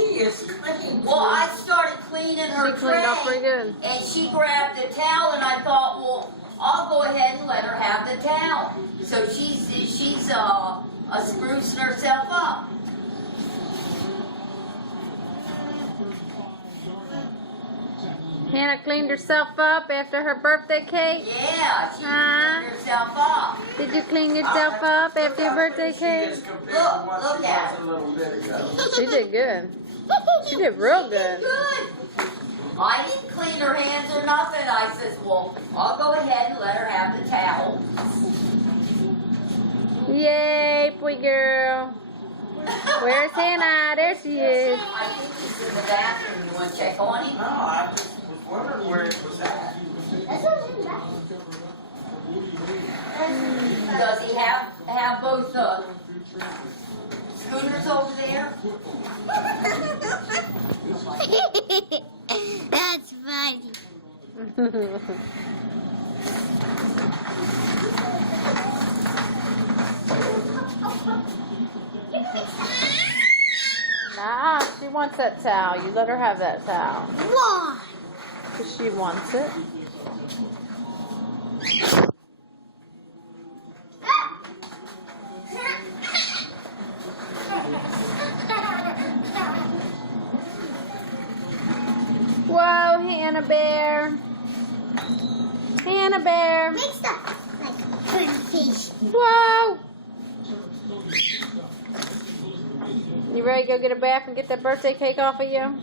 is clean. Well, I started cleaning her She cleaned up pretty good. and she grabbed the towel, and I thought, well, I'll go ahead and let her have the towel. So she's sprucing herself up. Hannah cleaned herself up after her birthday cake. Yeah, she Huh? cleaned herself up. Did you clean yourself up after your birthday She cake? is compared to what Look she at was a little bit ago. She did good. She did real good. Good. I didn't clean her hands or nothing. I says, well, I'll go ahead and let her have the towel. Yay, boy girl. Where's Hannah? There she is. I think he's in the bathroom. You want to check on him? No, I just was wondering where it was at. Does he have both scooters over there? That's funny. Nah, she wants that towel. You let her have that towel. Why? Because she wants it. Whoa, Hannah Bear. Hannah Bear. Big stuff. Like pretty fish. Whoa. You ready to go get a bath and get that birthday cake off of you?